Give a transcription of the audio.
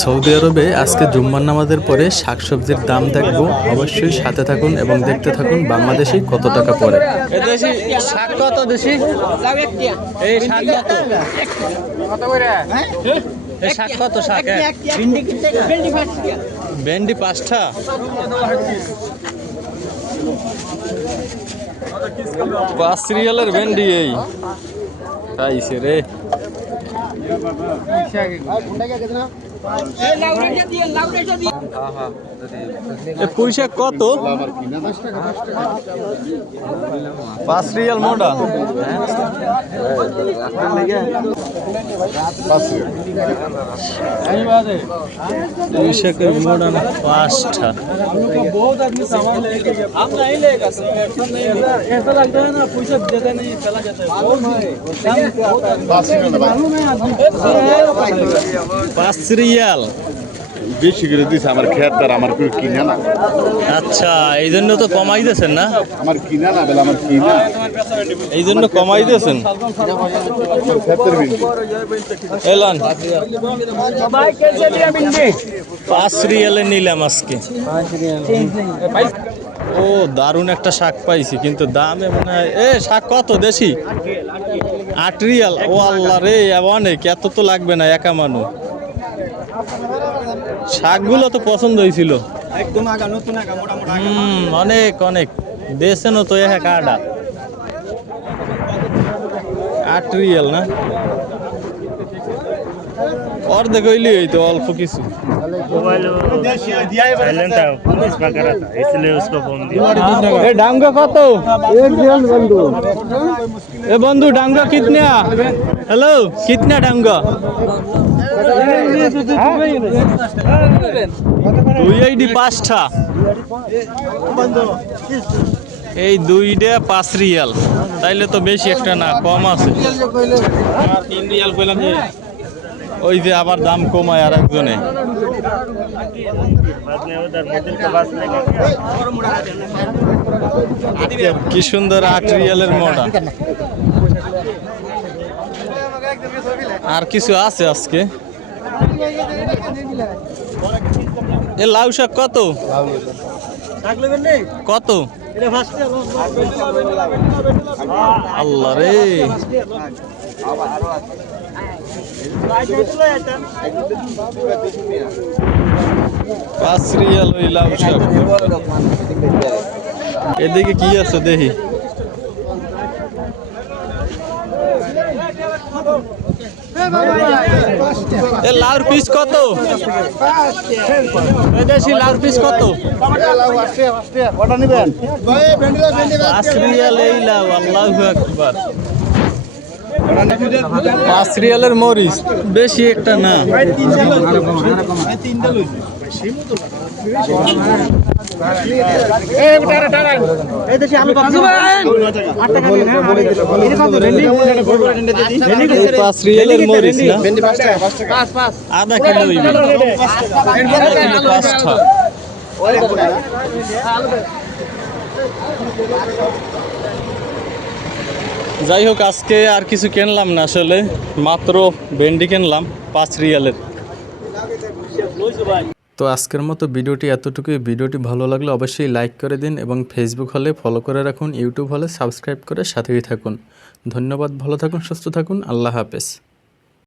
Saudi আরবে আজকে জুম্মার নামাজের পরে শাকসবজির দাম দেখব। অবশ্যই সাথে থাকুন এবং দেখতে থাকুন বাংলাদেশে কত টাকা এক? ভেন্ডি পাঁচটা? পাঁচ রিয়ালের ভেন্ডি এই। খাইছে রে। পুঁইশাক কত? পাঁচ রিয়াল মোটা। পুঁইশাকের মোটা না পাঁচটা। পাঁচ রিয়াল। বেশি করে দিছে আমার খেয়ার আমার কেউ কিনে না। আচ্ছা এই জন্য তো কমাই দিয়েছেন না? আমার কিনা না বেলা আমার কিনা এই জন্য কমাই দিয়েছেন? এলান। পাঁচ রিয়ালে নিলাম আজকে। ও দারুণ একটা শাক পাইছি কিন্তু দামে মনে হয় এ শাক কত? দেশি? আট রিয়াল? ও আল্লাহ রে অনেক এত তো লাগবে না একা মানুষ। শাকগুলো তো পছন্দ হয়েছিল। হুম অনেক অনেক। দেশেনও তো এ কাটা আট রিয়াল না? অর্ধেক হইতো অল্প কিছু। কত? এ বন্ধু। ডাঙ্গা কিতনা হ্যালো কিতনা ডাঙ্গা? দুই আইডি পাঁচটা। এই দুইটা পাঁচ রিয়াল। তাইলে তো বেশি একটা না কম আছে। তিন রিয়াল ওই যে আবার দাম কমায় আর একজনে কি সুন্দর আট রিয়ালের মোটা আর কিছু আছে আজকে? এ লাউ শাক কত? কত? আল্লাহ রে। এদিকে কি আছে দেখি? লাউর পিস কত? এ দেশি লাউর পিস কত? পাঁচ এই লাউ আল্লাহু পাঁচ রিয়ালের মরিচ। বেশি একটা না। এই পাঁচ রিয়ালের মরিচ না? আধা কিলো হইবে। আধা কিলো পাঁচটা যাই হোক, আজকে আর কিছু কিনলাম না আসলে। মাত্র ভেন্ডি কিনলাম, পাঁচ রিয়ালের। তো আজকের মতো ভিডিওটি এতটুকুই। ভিডিওটি ভালো লাগলে অবশ্যই লাইক করে দিন এবং ফেসবুক হলে ফলো করে রাখুন ইউটিউব হলে সাবস্ক্রাইব করে সাথেই থাকুন। ধন্যবাদ, ভালো থাকুন, সুস্থ থাকুন, আল্লাহ হাফেজ।